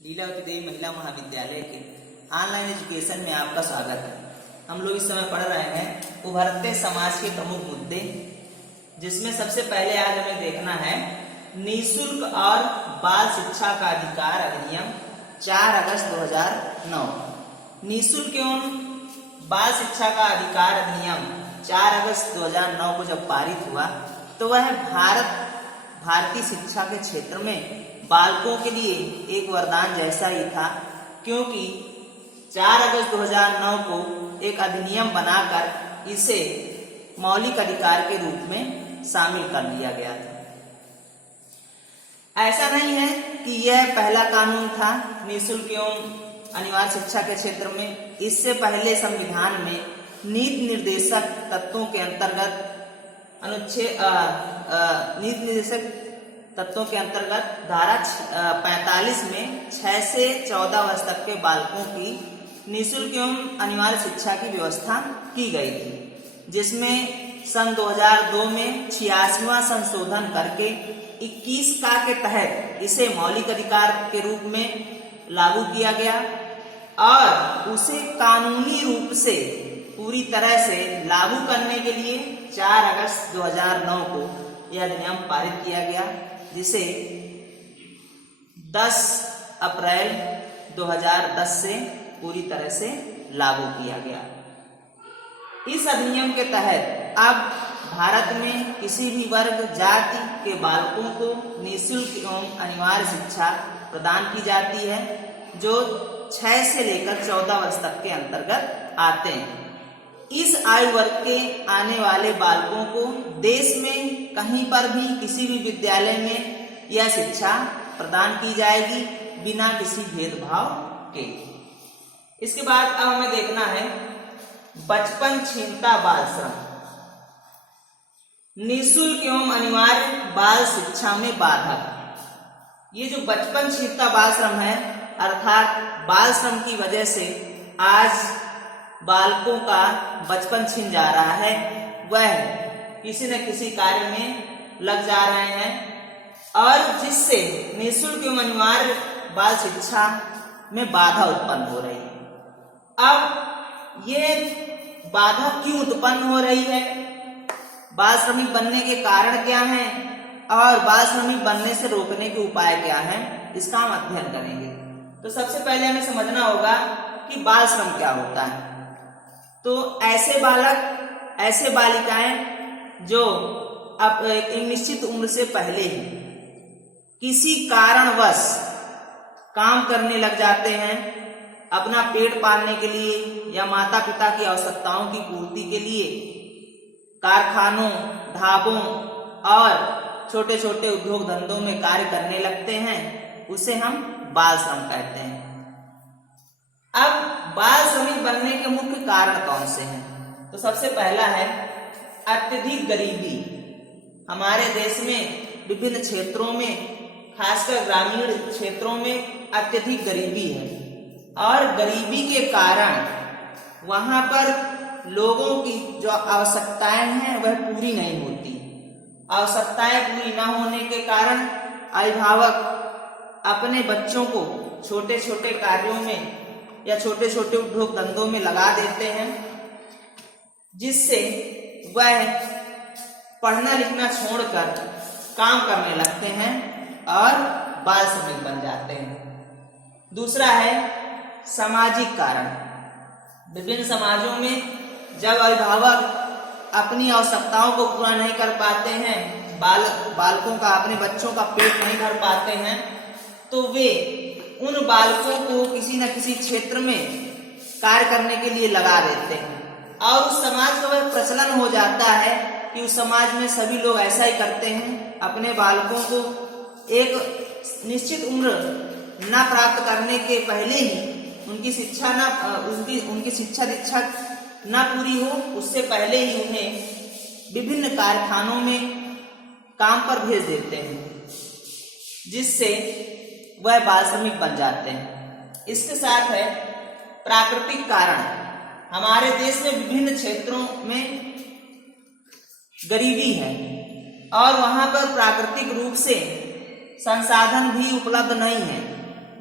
लीलावती देवी महिला महाविद्यालय के ऑनलाइन एजुकेशन में आपका स्वागत है। हम लोग इस समय पढ़ रहे हैं उभरते समाज के प्रमुख मुद्दे, जिसमें सबसे पहले आज हमें देखना है निःशुल्क और बाल शिक्षा का अधिकार अधिनियम 4 अगस्त 2009। निःशुल्क एवं बाल शिक्षा का अधिकार अधिनियम 4 अगस्त 2009 को जब पारित हुआ तो वह भारतीय शिक्षा के क्षेत्र में बालकों के लिए एक वरदान जैसा ही था, क्योंकि 4 अगस्त 2009 को एक अधिनियम बनाकर इसे मौलिक अधिकार के रूप में शामिल कर लिया गया था। ऐसा नहीं है कि यह पहला कानून था निःशुल्क एवं अनिवार्य शिक्षा के क्षेत्र में। इससे पहले संविधान में नीति निर्देशक तत्वों के अंतर्गत धारा 45 में 6 से 14 वर्ष तक के बालकों की निःशुल्क एवं अनिवार्य शिक्षा की व्यवस्था की गई थी, जिसमें सन 2002 में 86वां संशोधन करके 21 का के तहत इसे मौलिक अधिकार के रूप में लागू किया गया और उसे कानूनी रूप से पूरी तरह से लागू करने के लिए 4 अगस्त 2009 को यह अधिनियम पारित किया गया, जिसे 10 अप्रैल 2010 से पूरी तरह से लागू किया गया। इस अधिनियम के तहत अब भारत में किसी भी वर्ग जाति के बालकों को निःशुल्क एवं अनिवार्य शिक्षा प्रदान की जाती है, जो 6 से लेकर 14 वर्ष तक के अंतर्गत आते हैं। इस आयु वर्ग के आने वाले बालकों को देश में कहीं पर भी किसी भी विद्यालय में यह शिक्षा प्रदान की जाएगी बिना किसी भेदभाव के। इसके बाद अब हमें देखना है बचपन छीनता बाल श्रम। निःशुल्क एवं अनिवार्य बाल शिक्षा में बाधक। ये जो बचपन छीनता बाल श्रम है, अर्थात बाल श्रम की वजह से आज बालकों का बचपन छिन जा रहा है, वह किसी न किसी कार्य में लग जा रहे हैं और जिससे निःशुल्क एवं अनिवार्य बाल शिक्षा में बाधा उत्पन्न हो रही है। अब ये बाधा क्यों उत्पन्न हो रही है, बाल श्रमिक बनने के कारण क्या हैं और बाल श्रमिक बनने से रोकने के उपाय क्या हैं, इसका हम अध्ययन करेंगे। तो सबसे पहले हमें समझना होगा कि बाल श्रम क्या होता है। तो ऐसे बालक, ऐसे बालिकाएं जो अब एक निश्चित उम्र से पहले ही किसी कारणवश काम करने लग जाते हैं, अपना पेट पालने के लिए या माता पिता की आवश्यकताओं की पूर्ति के लिए कारखानों, ढाबों और छोटे छोटे उद्योग धंधों में कार्य करने लगते हैं, उसे हम बाल श्रम कहते हैं। अब बाल श्रमिक बनने के मुख्य कारण कौन से हैं? तो सबसे पहला है अत्यधिक गरीबी। हमारे देश में विभिन्न क्षेत्रों में, खासकर ग्रामीण क्षेत्रों में अत्यधिक गरीबी है और गरीबी के कारण वहां पर लोगों की जो आवश्यकताएं हैं वह पूरी नहीं होती। आवश्यकताएं पूरी न होने के कारण अभिभावक अपने बच्चों को छोटे छोटे कार्यों में या छोटे छोटे उद्योग धंधों में लगा देते हैं, जिससे वह पढ़ना लिखना छोड़कर काम करने लगते हैं और बाल श्रमिक बन जाते हैं। दूसरा है सामाजिक कारण। विभिन्न समाजों में जब अभिभावक अपनी आवश्यकताओं को पूरा नहीं कर पाते हैं, बालकों का, अपने बच्चों का पेट नहीं भर पाते हैं, तो वे उन बालकों को किसी न किसी क्षेत्र में कार्य करने के लिए लगा देते हैं और उस समाज का वह प्रचलन हो जाता है कि उस समाज में सभी लोग ऐसा ही करते हैं। अपने बालकों को एक निश्चित उम्र न प्राप्त करने के पहले ही उनकी शिक्षा दीक्षा न पूरी हो, उससे पहले ही उन्हें विभिन्न कारखानों में काम पर भेज देते हैं, जिससे वह बाल श्रमिक बन जाते हैं। इसके साथ है प्राकृतिक कारण। हमारे देश में विभिन्न क्षेत्रों में गरीबी है और वहां पर प्राकृतिक रूप से संसाधन भी उपलब्ध नहीं है,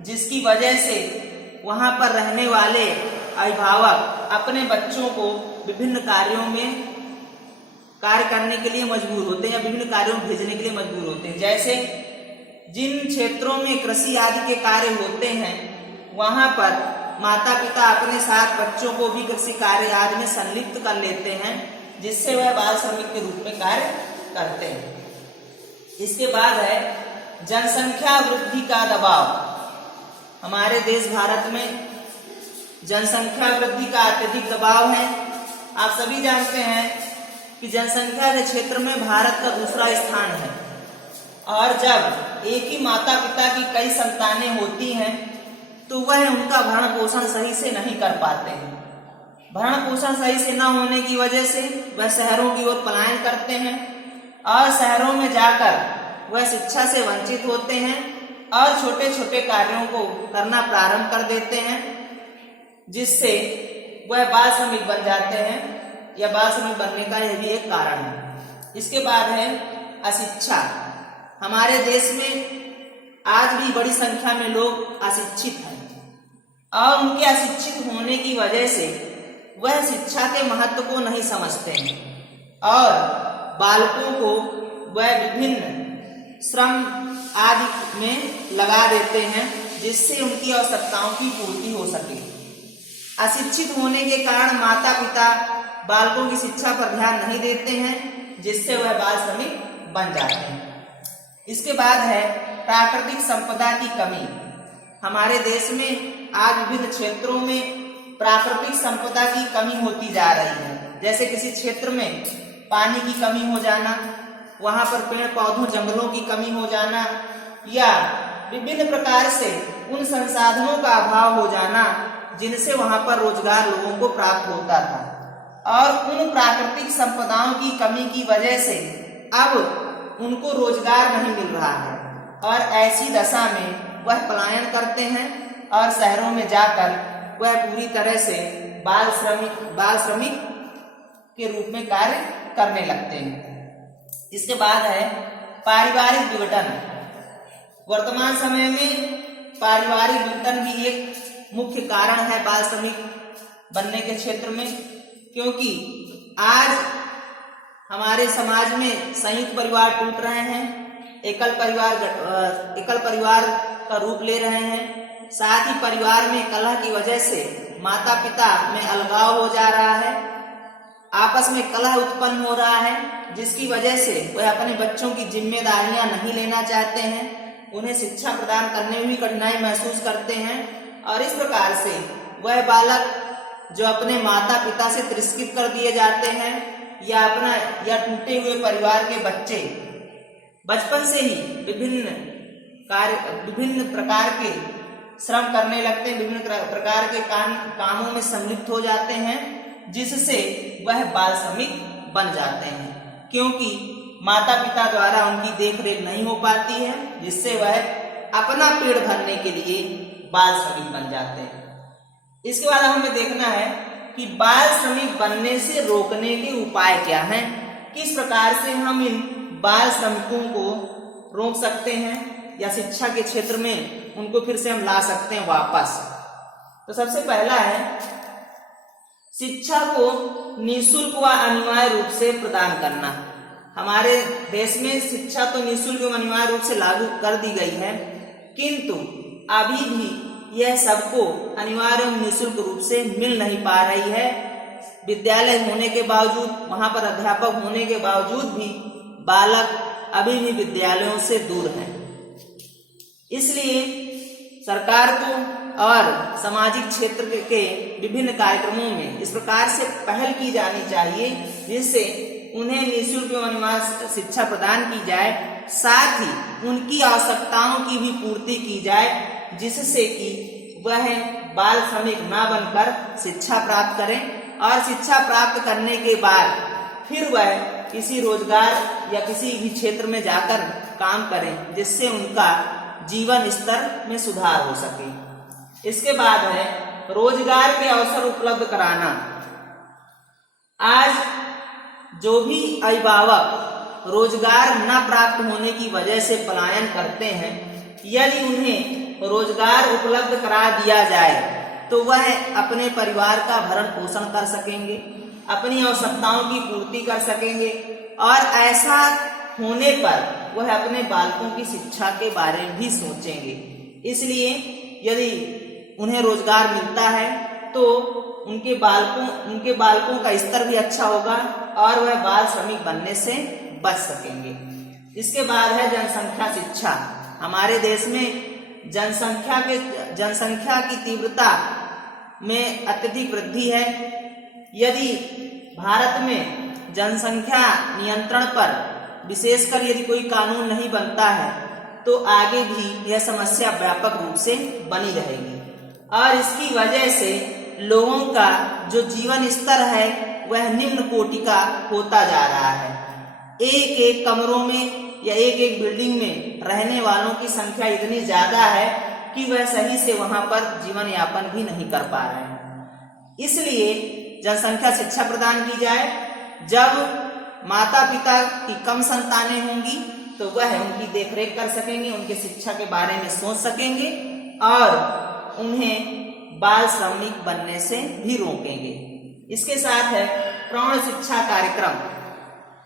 जिसकी वजह से वहां पर रहने वाले अभिभावक अपने बच्चों को विभिन्न कार्यों में कार्य करने के लिए मजबूर होते हैं या विभिन्न कार्यों में भेजने के लिए मजबूर होते हैं। जैसे जिन क्षेत्रों में कृषि आदि के कार्य होते हैं वहां पर माता पिता अपने साथ बच्चों को भी कृषि कार्य आदि में संलिप्त कर लेते हैं, जिससे वह बाल श्रमिक के रूप में कार्य करते हैं। इसके बाद है जनसंख्या वृद्धि का दबाव। हमारे देश भारत में जनसंख्या वृद्धि का अत्यधिक दबाव है। आप सभी जानते हैं कि जनसंख्या के क्षेत्र में भारत का दूसरा स्थान है, और जब एक ही माता पिता की कई संतानें होती हैं तो वह उनका भरण पोषण सही से नहीं कर पाते हैं। भरण पोषण सही से न होने की वजह से वह शहरों की ओर पलायन करते हैं और शहरों में जाकर वह शिक्षा से वंचित होते हैं और छोटे छोटे कार्यों को करना प्रारंभ कर देते हैं, जिससे वह बाल श्रमिक बन जाते हैं या बाल श्रमिक बनने का यह भी एक कारण है। इसके बाद है अशिक्षा। हमारे देश में आज भी बड़ी संख्या में लोग अशिक्षित हैं और उनके अशिक्षित होने की वजह से वह शिक्षा के महत्व को नहीं समझते हैं और बालकों को वह विभिन्न श्रम आदि में लगा देते हैं, जिससे उनकी आवश्यकताओं की पूर्ति हो सके। अशिक्षित होने के कारण माता पिता बालकों की शिक्षा पर ध्यान नहीं देते हैं, जिससे वह बाल श्रमिक बन जाते हैं। इसके बाद है प्राकृतिक संपदा की कमी। हमारे देश में आज विभिन्न क्षेत्रों में प्राकृतिक संपदा की कमी होती जा रही है। जैसे किसी क्षेत्र में पानी की कमी हो जाना, वहां पर पेड़ पौधों जंगलों की कमी हो जाना, या विभिन्न प्रकार से उन संसाधनों का अभाव हो जाना जिनसे वहां पर रोजगार लोगों को प्राप्त होता था, और उन प्राकृतिक संपदाओं की कमी की वजह से अब उनको रोजगार नहीं मिल रहा है और ऐसी दशा में वह पलायन करते हैं और शहरों में जाकर वह पूरी तरह से बाल श्रमिक के रूप में कार्य करने लगते हैं। इसके बाद है पारिवारिक विघटन। वर्तमान समय में पारिवारिक विघटन भी एक मुख्य कारण है बाल श्रमिक बनने के क्षेत्र में, क्योंकि आज हमारे समाज में संयुक्त परिवार टूट रहे हैं, एकल परिवार का रूप ले रहे हैं। साथ ही परिवार में कलह की वजह से माता पिता में अलगाव हो जा रहा है, आपस में कलह उत्पन्न हो रहा है, जिसकी वजह से वह अपने बच्चों की जिम्मेदारियां नहीं लेना चाहते हैं, उन्हें शिक्षा प्रदान करने में भी कठिनाई महसूस करते हैं, और इस प्रकार से वह बालक जो अपने माता पिता से तिरस्कृत कर दिए जाते हैं या टूटे हुए परिवार के बच्चे बचपन से ही विभिन्न प्रकार के श्रम करने लगते हैं, विभिन्न प्रकार के कामों में सम्मिलित हो जाते हैं, जिससे वह बाल श्रमिक बन जाते हैं, क्योंकि माता पिता द्वारा उनकी देखरेख नहीं हो पाती है, जिससे वह अपना पेट भरने के लिए बाल श्रमिक बन जाते हैं। इसके बाद हमें देखना है कि बाल श्रमिक बनने से रोकने के उपाय क्या हैं, किस प्रकार से हम इन बाल श्रमिकों को रोक सकते हैं या शिक्षा के क्षेत्र में उनको फिर से हम ला सकते हैं वापस। तो सबसे पहला है शिक्षा को निःशुल्क व अनिवार्य रूप से प्रदान करना। हमारे देश में शिक्षा तो निःशुल्क व अनिवार्य रूप से लागू कर दी गई है, किंतु अभी भी यह सबको अनिवार्य एवं निःशुल्क रूप से मिल नहीं पा रही है। विद्यालय होने के बावजूद, वहां पर अध्यापक होने के बावजूद भी बालक अभी भी विद्यालयों से दूर हैं। इसलिए सरकार को और सामाजिक क्षेत्र के विभिन्न कार्यक्रमों में इस प्रकार से पहल की जानी चाहिए जिससे उन्हें निःशुल्क एवं अनिवार्य शिक्षा प्रदान की जाए, साथ ही उनकी आवश्यकताओं की भी पूर्ति की जाए, जिससे कि वह बाल श्रमिक न बनकर शिक्षा प्राप्त करें और शिक्षा प्राप्त करने के बाद फिर वह किसी रोजगार या किसी भी क्षेत्र में जाकर काम करें, जिससे उनका जीवन स्तर में सुधार हो सके। इसके बाद है रोजगार के अवसर उपलब्ध कराना। आज जो भी अभिभावक रोजगार न प्राप्त होने की वजह से पलायन करते हैं, यदि उन्हें रोजगार उपलब्ध करा दिया जाए तो वह अपने परिवार का भरण पोषण कर सकेंगे, अपनी आवश्यकताओं की पूर्ति कर सकेंगे और ऐसा होने पर वह अपने बालकों की शिक्षा के बारे में भी सोचेंगे। इसलिए यदि उन्हें रोजगार मिलता है तो उनके बालकों का स्तर भी अच्छा होगा और वह बाल श्रमिक बनने से बच सकेंगे। इसके बाद है जनसंख्या शिक्षा। हमारे देश में जनसंख्या की तीव्रता में अत्यधिक वृद्धि है। यदि भारत में जनसंख्या नियंत्रण पर विशेषकर यदि कोई कानून नहीं बनता है तो आगे भी यह समस्या व्यापक रूप से बनी रहेगी और इसकी वजह से लोगों का जो जीवन स्तर है वह निम्न कोटि का होता जा रहा है। एक एक कमरों में या एक एक बिल्डिंग में रहने वालों की संख्या इतनी ज्यादा है कि वह सही से वहां पर जीवन यापन भी नहीं कर पा रहे हैं। इसलिए जनसंख्या शिक्षा प्रदान की जाए। जब माता पिता की कम संतानें होंगी तो वह उनकी देखरेख कर सकेंगे, उनके शिक्षा के बारे में सोच सकेंगे और उन्हें बाल श्रमिक बनने से भी रोकेंगे। इसके साथ है प्रौढ़ शिक्षा कार्यक्रम।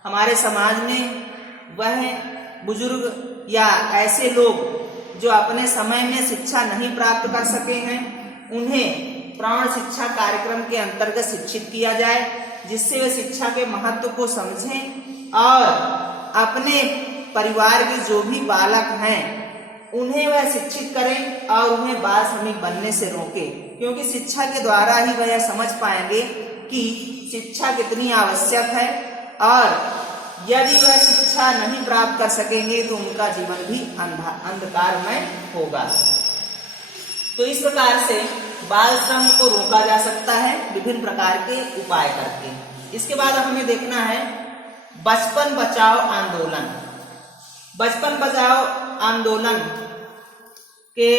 हमारे समाज में वह बुजुर्ग या ऐसे लोग जो अपने समय में शिक्षा नहीं प्राप्त कर सके हैं उन्हें प्रौढ़ शिक्षा कार्यक्रम के अंतर्गत शिक्षित किया जाए, जिससे वे शिक्षा के महत्व को समझें और अपने परिवार के जो भी बालक हैं उन्हें वह शिक्षित करें और उन्हें बाल श्रमिक बनने से रोके, क्योंकि शिक्षा के द्वारा ही वह समझ पाएंगे कि शिक्षा कितनी आवश्यक है और यदि वह शिक्षा नहीं प्राप्त कर सकेंगे तो उनका जीवन भी अंधकारमय होगा। तो इस प्रकार से बाल श्रम को रोका जा सकता है विभिन्न प्रकार के उपाय करके। इसके बाद हमें देखना है बचपन बचाओ आंदोलन। बचपन बचाओ आंदोलन के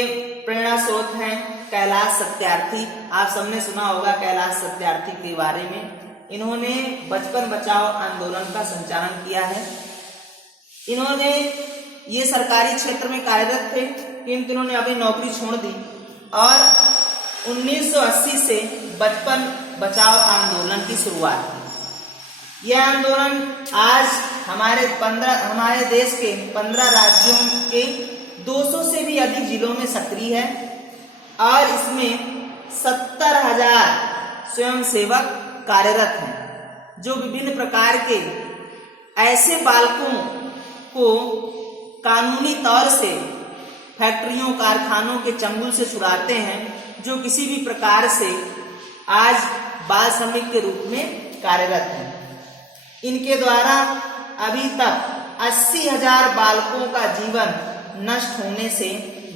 प्रेरणा स्रोत हैं कैलाश सत्यार्थी। आप सबने सुना होगा कैलाश सत्यार्थी के बारे में। इन्होंने बचपन बचाओ आंदोलन का संचालन किया है। इन्होंने ये सरकारी क्षेत्र में कार्यरत थे किंतु इन्होंने अपनी नौकरी छोड़ दी और 1980 से बचपन बचाओ आंदोलन की शुरुआत की। यह आंदोलन आज हमारे देश के 15 राज्यों के 200 से भी अधिक जिलों में सक्रिय है और इसमें 70,000 स्वयंसेवक कार्यरत हैं जो विभिन्न प्रकार के ऐसे बालकों को कानूनी तौर से फैक्ट्रियों कारखानों के चंगुल से छुड़ाते हैं जो किसी भी प्रकार से आज बाल श्रमिक के रूप में कार्यरत हैं। इनके द्वारा अभी तक 80,000 बालकों का जीवन नष्ट होने से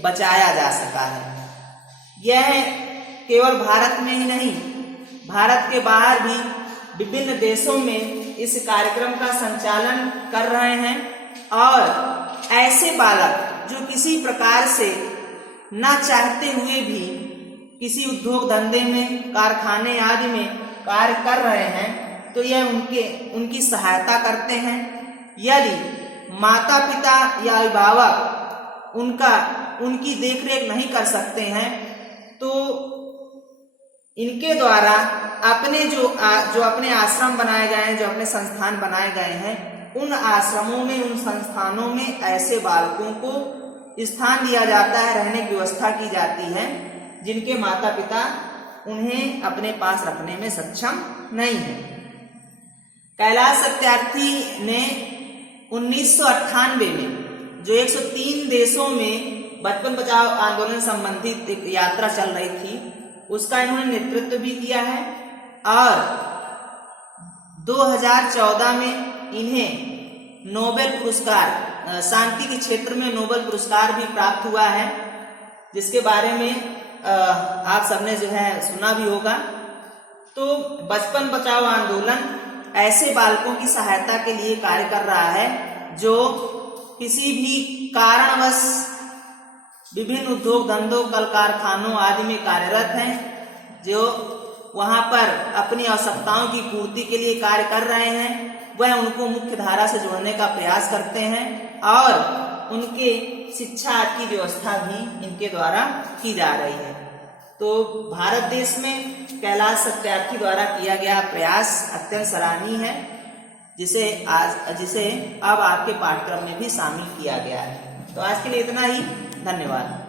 बचाया जा सका है। यह केवल भारत में ही नहीं, भारत के बाहर भी विभिन्न देशों में इस कार्यक्रम का संचालन कर रहे हैं और ऐसे बालक जो किसी प्रकार से ना चाहते हुए भी किसी उद्योग धंधे में, कारखाने आदि में कार्य कर रहे हैं तो यह उनकी सहायता करते हैं। यदि माता पिता या अभिभावक उनकी देखरेख नहीं कर सकते हैं तो इनके द्वारा अपने जो अपने आश्रम बनाए गए हैं, जो अपने संस्थान बनाए गए हैं, उन आश्रमों में, उन संस्थानों में ऐसे बालकों को स्थान दिया जाता है, रहने की व्यवस्था की जाती है जिनके माता पिता उन्हें अपने पास रखने में सक्षम नहीं है। कैलाश सत्यार्थी ने 1998 में जो 103 देशों में बचपन बचाओ आंदोलन संबंधित एक यात्रा चल रही थी उसका इन्होंने नेतृत्व भी किया है और 2014 में इन्हें नोबेल पुरस्कार, शांति के क्षेत्र में नोबेल पुरस्कार भी प्राप्त हुआ है, जिसके बारे में आप सबने जो है सुना भी होगा। तो बचपन बचाओ आंदोलन ऐसे बालकों की सहायता के लिए कार्य कर रहा है जो किसी भी कारणवश विभिन्न उद्योग धंधों, कल कारखानों आदि में कार्यरत हैं, जो वहां पर अपनी आवश्यकताओं की पूर्ति के लिए कार्य कर रहे हैं। वह उनको मुख्य धारा से जोड़ने का प्रयास करते हैं और उनके शिक्षा की व्यवस्था भी इनके द्वारा की जा रही है। तो भारत देश में कैलाश सत्यार्थी द्वारा किया गया प्रयास अत्यंत सराहनीय है, जिसे अब आपके पाठ्यक्रम में भी शामिल किया गया है। तो आज के लिए इतना ही, धन्यवाद।